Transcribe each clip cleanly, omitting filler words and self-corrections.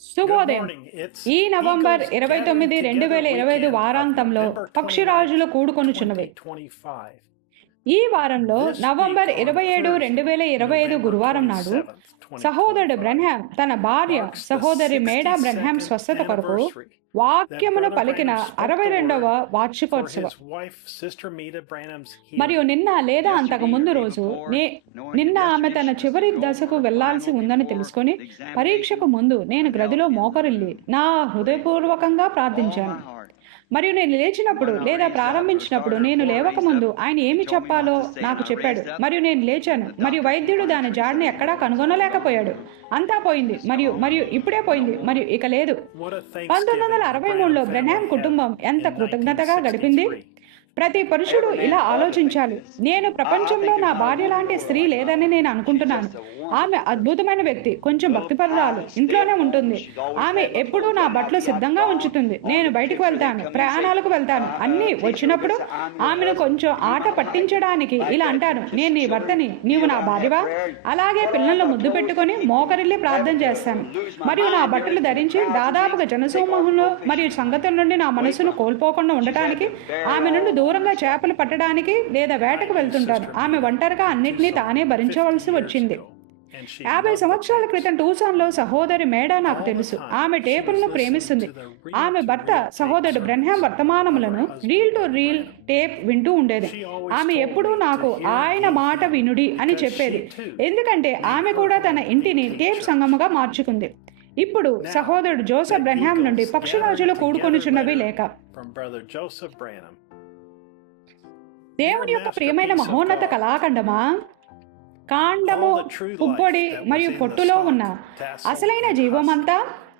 శుభోదయం. ఈ నవంబర్ 29, 2025 వారాంతంలో పక్షిరాజులు కూడుకొనుచున్నవి. ఈ వారంలో నవంబర్ 27, 2025 గురువారం నాడు సహోదరుడు బ్రెన్హామ్ తన భార్య సహోదరి మేడా బ్రెన్హామ్ స్వస్థత కొరకు వాక్యమును పలికిన 62వ వార్షికోత్సవం మరియు నిన్న లేదా అంతకు ముందు రోజు నిన్న ఆమె తన చివరి దశకు వెళ్లాల్సి ఉందని తెలుసుకొని పరీక్షకు ముందు నేను గదిలో మోకరిల్లి నా హృదయపూర్వకంగా ప్రార్థించాను. మరియు నేను లేచినప్పుడు లేదా ప్రారంభించినప్పుడు నేను లేవకముందు ఆయన ఏమి చెప్పాలో నాకు చెప్పాడు. మరియు నేను లేచాను మరియు వైద్యుడు దాని జాడ్ని ఎక్కడా కనుగొనలేకపోయాడు. అంతా పోయింది మరియు మరియు ఇప్పుడే పోయింది మరియు ఇక లేదు. 1963లో బ్రెన్హామ్ కుటుంబం ఎంత కృతజ్ఞతగా గడిపింది. ప్రతి పురుషుడు ఇలా ఆలోచించాలి. నేను ప్రపంచంలో నా భార్య లాంటి స్త్రీ లేదని నేను అనుకుంటున్నాను. ఆమె అద్భుతమైన వ్యక్తి, కొంచెం భక్తిపరురాలు, ఇంట్లోనే ఉంటుంది. ఆమె ఎప్పుడూ నా బట్టలు సిద్ధంగా ఉంచుతుంది. నేను బయటకు వెళ్తాను, ప్రయాణాలకు వెళ్తాను. అన్నీ వచ్చినప్పుడు ఆమెను కొంచెం ఆట పట్టించడానికి ఇలా అంటాను, నేను నీ భర్తని, నీవు నా భార్యవా? అలాగే పిల్లలను ముద్దు పెట్టుకొని మోకరిల్లి ప్రార్థన చేస్తాను మరియు నా బట్టలు ధరించి దాదాపుగా జనసమూహంలో మరియు సంగతుల నుండి నా మనసును కోల్పోకుండా ఉండటానికి ఆమె నుండి దూరంగా చేపలు పట్టడానికి లేదా వేటకు వెళ్తుంటాను. ఆమె ఒంటరిగా అన్నిటినీ తానే భరించవలసి వచ్చింది. 50 సంవత్సరాల క్రితం టూసాన్లో సహోదరి మేడా నాకు తెలుసు. ఆమె టేపులను ప్రేమిస్తుంది. ఆమె భర్త సహోదరుడు బ్రెన్హామ్ వర్తమానములను రీల్ టు రీల్ టేప్ వింటూ ఉండేది. ఆమె ఎప్పుడూ నాకు ఆయన మాట వినుడి అని చెప్పేది, ఎందుకంటే ఆమె కూడా తన ఇంటిని టేప్ సంగముగా మార్చుకుంది. ఇప్పుడు సహోదరుడు జోసెఫ్ బ్రెన్హామ్ నుండి పక్షిరాజులు కూడుకొనుచున్నవి లేక దేవుని యొక్క ప్రియమైన మహోన్నత కళాఖండమా, కాండము, పుప్పొడి మరియు పొట్టులో ఉన్న అసలైన జీవమంతా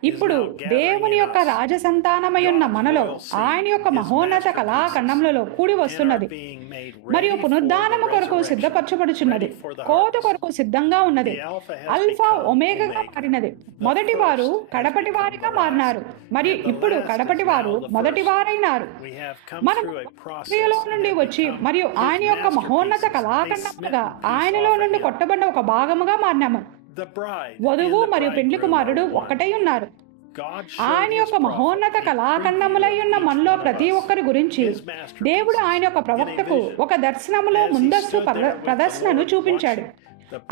ఇప్పుడు దేవుని యొక్క రాజసంతానమై ఉన్న మనలో ఆయన యొక్క మహోన్నత కళాఖండములలో కూడి వస్తున్నది మరియు పునరుద్ధానము కొరకు సిద్ధపరచబడుచున్నది. కోత కొరకు సిద్ధంగా ఉన్నది. అల్ఫా ఒమేగాగా మారినది. మొదటి వారు కడపటి వారిగా మారినారు మరియు ఇప్పుడు కడపటి వారు మొదటి వారైనారు. మనం క్రియలో నుండి వచ్చి మరియు ఆయన యొక్క మహోన్నత కళాఖండముగా ఆయనలో నుండి కొట్టబడిన ఒక భాగముగా మారినాము. వధువు మరియు పెండ్లి కుమారుడు ఒక్కటై ఉన్నారు. ఆయన యొక్క మహోన్నత కళాఖండములై ఉన్న మనలో ప్రతి ఒక్కరి గురించి దేవుడు ఆయన యొక్క ప్రవక్తకు ఒక దర్శనములో ముందస్తు ప్రదర్శనను చూపించాడు.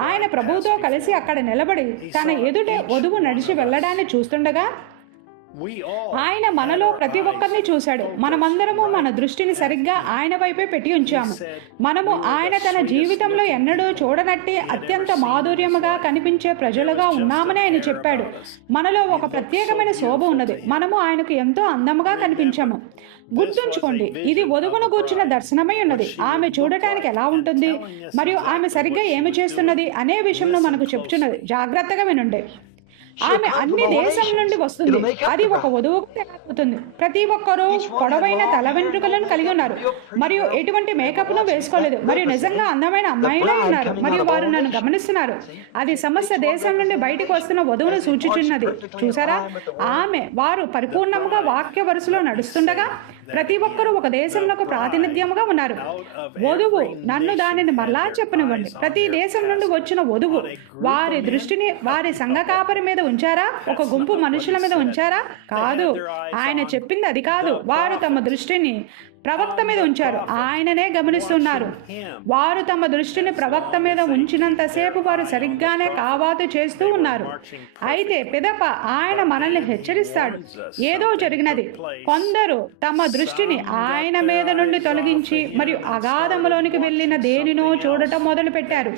ఆయన ప్రభువుతో కలిసి అక్కడ నిలబడి తన ఎదుటే వధువు నడిచి వెళ్ళడాన్ని చూస్తుండగా ఆయన మనలో ప్రతి ఒక్కరిని చూశాడు. మనమందరము మన దృష్టిని సరిగ్గా ఆయన వైపే పెట్టి ఉంచాము. మనము ఆయన తన జీవితంలో ఎన్నడూ చూడనట్టి అత్యంత మాధుర్యముగా కనిపించే ప్రజలుగా ఉన్నామని ఆయన చెప్పాడు. మనలో ఒక ప్రత్యేకమైన శోభ ఉన్నది. మనము ఆయనకు ఎంతో అందముగా కనిపించాము. గుర్తుంచుకోండి, ఇది వధువును గూర్చిన దర్శనమై ఉన్నది. ఆమె చూడటానికి ఎలా ఉంటుంది మరియు ఆమె సరిగ్గా ఏమి చేస్తున్నది అనే విషయంలో మనకు చెప్తున్నది. జాగ్రత్తగా వినండి. ఆమె అన్ని దేశం నుండి వస్తుంది. అది ఒక వధువుగా తయారవుతుంది. ప్రతి ఒక్కరూ పొడవైన తల వెంట్రుకలను కలిగి ఉన్నారు మరియు ఎటువంటి మేకప్ ను వేసుకోలేదు మరియు నిజంగా అందమైన అమ్మాయిలే ఉన్నారు మరియు వారు నన్ను గమనిస్తున్నారు. అది సమస్త దేశం నుండి బయటకు వస్తున్న వధువును సూచించున్నది. చూసారా, వారు పరిపూర్ణముగా వాక్య వరుసలో నడుస్తుండగా ప్రతి ఒక్కరూ ఒక దేశంలో ప్రాతినిధ్యముగా ఉన్నారు. వధువు, నన్ను దానిని మరలా చెప్పనివ్వండి. ప్రతి దేశం నుండి వచ్చిన వధువు వారి దృష్టిని వారి సంఘ కాపరి మీద ఉంచారా? ఒక గుంపు మనుషుల మీద ఉంచారా? కాదు. ఆయన చెప్పింది అది కాదు. వారు తమ దృష్టిని ప్రవక్త మీద ఉంచారు. ఆయననే గమనిస్తున్నారు. వారు తమ దృష్టిని ప్రవక్త మీద ఉంచినంతసేపు వారు సరిగ్గానే కావాతు చేస్తూ ఉన్నారు. అయితే పిదప ఆయన మనల్ని హెచ్చరిస్తాడు. ఏదో జరిగినది. కొందరు తమ దృష్టిని ఆయన మీద నుండి తొలగించి మరియు అగాధములోనికి వెళ్ళిన దేనినో చూడటం మొదలు పెట్టారు.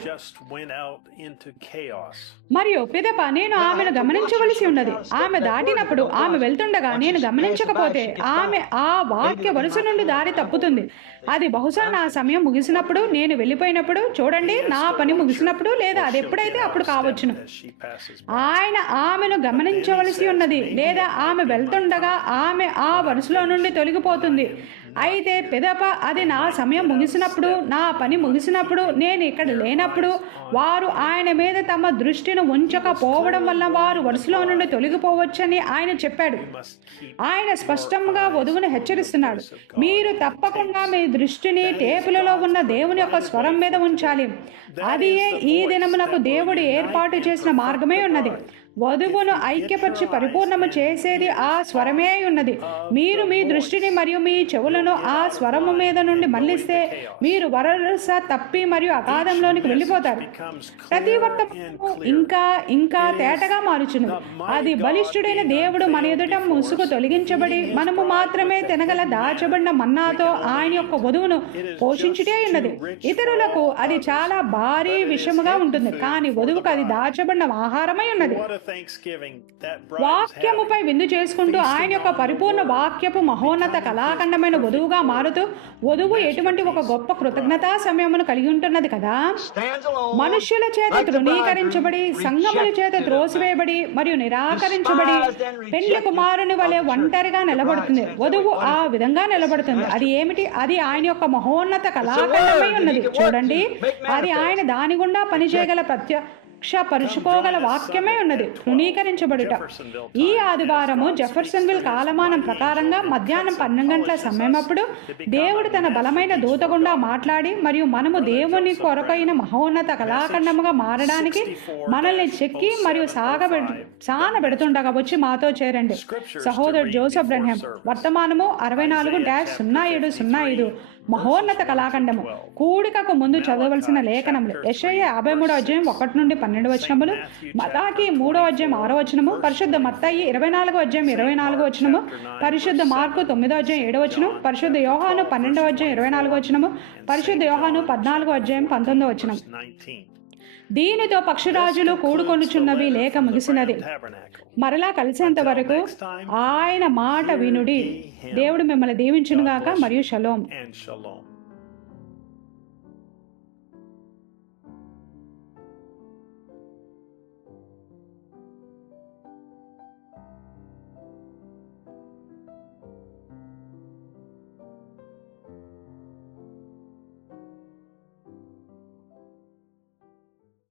మరియు పిదప నేను ఆమెను గమనించవలసి ఉన్నది. ఆమె దాటినప్పుడు ఆమె వెళ్తుండగా నేను గమనించకపోతే ఆమె ఆ వాక్య వరుస నుండి దారి తప్పుతుంది. అది బహుశా నా సమయం ముగిసినప్పుడు, నేను వెళ్ళిపోయినప్పుడు, చూడండి, నా పని ముగిసినప్పుడు లేదా అది ఎప్పుడైతే అప్పుడు కావచ్చును. ఆయన ఆమెను గమనించవలసి ఉన్నది లేదా ఆమె వెళ్తుండగా ఆమె ఆ వరుసలో నుండి తొలగిపోతుంది. అయితే పిదప అది నా సమయం ముగిసినప్పుడు, నా పని ముగిసినప్పుడు, నేను ఇక్కడ లేనప్పుడు వారు ఆయన మీద తమ దృష్టిని ఉంచకపోవడం వల్ల వారు వరుసలో నుండి తొలగిపోవచ్చని ఆయన చెప్పాడు. ఆయన స్పష్టంగా వధువును హెచ్చరిస్తున్నాడు. మీరు తప్పకుండా మీ దృష్టిని టేపులలో ఉన్న దేవుని యొక్క స్వరం మీద ఉంచాలి. అది ఈ దినమునకు దేవుడు ఏర్పాటు చేసిన మార్గమే ఉన్నది. వధువును ఐక్యపరిచి పరిపూర్ణము చేసేది ఆ స్వరమే ఉన్నది. మీరు మీ దృష్టిని మరియు మీ చెవులను ఆ స్వరము మీద నుండి మళ్లిస్తే మీరు వరస తప్పి మరియు అగాధంలోనికి వెళ్ళిపోతారు. ప్రతి వర్తమానము ఇంకా ఇంకా తేటగా మారుచును. అది బలిష్ఠుడైన దేవుడు మన ఎదుట ముసుగు తొలగించబడి మనము మాత్రమే తినగల దాచబడిన మన్నాతో ఆయన యొక్క వధువును పోషించుటే ఉన్నది. ఇతరులకు అది చాలా భారీ విషముగా ఉంటుంది, కానీ వధువుకు అది దాచబడిన ఆహారమై ఉన్నది. వాక్యముపై విందు చేసుకుంటూ ఆయన యొక్క పరిపూర్ణ వాక్యపు మహోన్నత కళాఖండమైన వధువుగా మారుతూ వధువు ఎటువంటి ఒక గొప్ప కృతజ్ఞతా సమయమును కలిగి ఉంటున్నది కదా. మనుష్యుల చేత తృణీకరించబడి, సంఘముల చేత త్రోసివేయబడి మరియు నిరాకరించబడి పెండ్లి కుమారుని వలె ఒంటరిగా నిలబడుతుంది. వధువు ఆ విధంగా నిలబడుతుంది. అది ఏమిటి? అది ఆయన యొక్క మహోన్నత కళాఖండమై ఉన్నది. చూడండి, అది ఆయన దాని గుండా పనిచేయగల పరుచుకోగల వాక్యమే ఉన్నది. తృణీకరించబడుట. ఈ ఆదివారము జెఫర్సన్విల్ కాలమానం ప్రకారంగా మధ్యాహ్నం 12 గంటల సమయమప్పుడు దేవుడు తన బలమైన దూత గుండా మాట్లాడి మరియు మనము దేవుని కొరకైన మహోన్నత కళాఖండముగా మారడానికి మనల్ని చెక్కి మరియు సానబెడుతుండగా వచ్చి మాతో చేరండి. సహోదరుడు జోసెఫ్ బ్రహ్యం. వర్తమానము 64-07-05. మహోన్నత కళాఖండము. కూడికకు ముందు చదవలసిన లేఖనములు: యెషయా 53వ అధ్యాయం 1-12 వచనములు, మలాకి 3వ అధ్యాయం 6వ వచనము, పరిశుద్ధ మత్తయి 24వ అధ్యాయం 24వ వచనము, పరిశుద్ధ మార్కు 9వ అధ్యాయం 7వ వచనం, పరిశుద్ధ యోహాను 12వ అధ్యాయం 24వ వచనము, పరిశుద్ధ యోహాను 14వ అధ్యాయం 19వ వచనం. దీనితో పక్షిరాజులు కూడుకొనుచున్నవి లేఖ ముగిసినది. మరలా కలిసేంత వరకు ఆయన మాట వినుడి. దేవుడు మిమ్మల్ని దీవించునుగాక మరియు షలోం.